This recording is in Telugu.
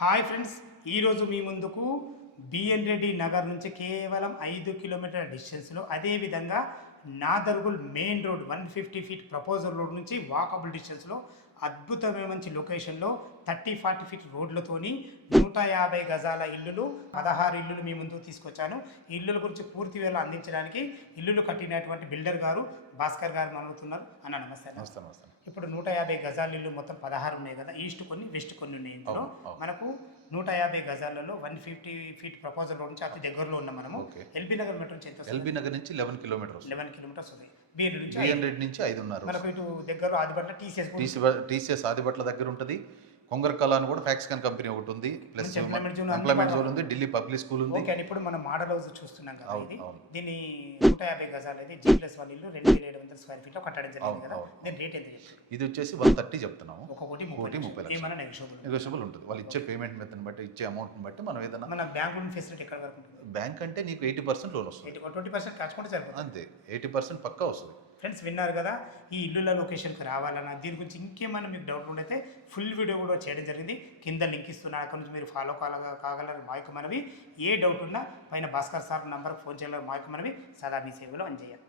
హాయ్ ఫ్రెండ్స్ ఈరోజు మీ ముందుకు బిఎన్ రెడ్డి నగర్ నుంచి కేవలం ఐదు కిలోమీటర్ల డిస్టెన్స్లో అదేవిధంగా Nadergul main road one fifty feet proposal road నుంచి వాకబుల్ డిస్టెన్స్లో అద్భుతమైన మంచి లొకేషన్లో థర్టీ ఫార్టీ ఫీట్ రోడ్లతోని నూట యాభై గజాల ఇల్లులు పదహారు ఇల్లులు మీ ముందుకు తీసుకొచ్చాను. ఈ ఇల్లుల గురించి పూర్తి వేళ అందించడానికి ఇల్లులు కట్టినటువంటి బిల్డర్ గారు భాస్కర్ గారు మనవుతున్నారు అన్న నమస్తే. నమస్తే నమస్తే ఇప్పుడు నూట యాభై గజాల ఇల్లు మొత్తం పదహారు ఉన్నాయి కదా ఈస్ట్ కొన్ని వెస్ట్ కొన్ని ఉన్నాయి ఇందులో. మనకు నూట యాభై గజాలలో one fifty feet proposal road నుంచి అతి దగ్గరలో ఉన్నాం మనము. ఎల్బీ నగర్ మెట్రో నుంచి ఎంత ఎల్బీ నగర్ నుంచి లెవెన్ కిలోమీటర్స్ లెవెన్ కిలోమీటర్స్ ఉంది బీర్ నుంచి నుంచి ఐదున్నర మనకు ఇటు దగ్గర ఆదిపట్ల టీసీఎస్ టీసీ టీసీఎస్ ఆదిపట్ల దగ్గర ఉంటుంది. కొంగరకళ అని కూడా ఫ్యాక్స్కాన్ కంపెనీ ఒకటి ఉంది ప్లస్ ఎంప్లాయ్మెంట్ జోన్ ఉంది ఢిల్లీ పబ్లిక్ స్కూల్ ఉంది. ఓకే అని ఇప్పుడు మనం మోడల్ హౌస్ చూస్తున్నాం కదా ఇది. దీన్ని నూట యాభై గజాలు అయితే జీ ప్లస్ వన్ ఇల్లు రెండు వేల ఏడు వందల స్క్వేర్ ఫీట్ కట్టడం జరిగింది కదా. దీని రేట్ ఎంత ఇది వచ్చేసి వన్ థర్టీ చెప్తున్నాము. ఒక కోటి ముప్పై లక్షలు. నెగిషియబుల్ ఉంటుంది? వాళ్ళు ఇచ్చే పేమెంట్ మెథడ్ని బట్టి ఇచ్చే అమౌంట్ని బట్టి మనం ఏదైనా మన బ్యాంక్ లోన్ ఫెసిలిటీ ఎక్కడ వరకు ఉంటుంది? బ్యాంక్ అంటే నీకు ఎయిటీ పర్సెంట్ లోన్ వస్తుంది. ట్వంటీ పర్సెంట్ కాచుకుంటే సరిపోతుంది. అంతే. ఎయిటీ పర్సెంట్ పక్కా వస్తుంది. ఫ్రెండ్స్ విన్నారు కదా ఈ ఇల్లుల లొకేషన్కి రావాలన్నా దీని గురించి ఇంకేమైనా మీకు డౌట్ ఉండైతే ఫుల్ వీడియో కూడా చేయడం జరిగింది. కింద లింక్ ఇస్తున్నాను. అక్కడ నుంచి మీరు ఫాలో కాగల కాగలరు మాయకు మనవి. ఏ డౌట్ ఉన్నా పైన భాస్కర్ సార్ నంబర్కి ఫోన్ చేయగలరు మాయకు మనవి. సదా మీ సేవలో అని చేయాలి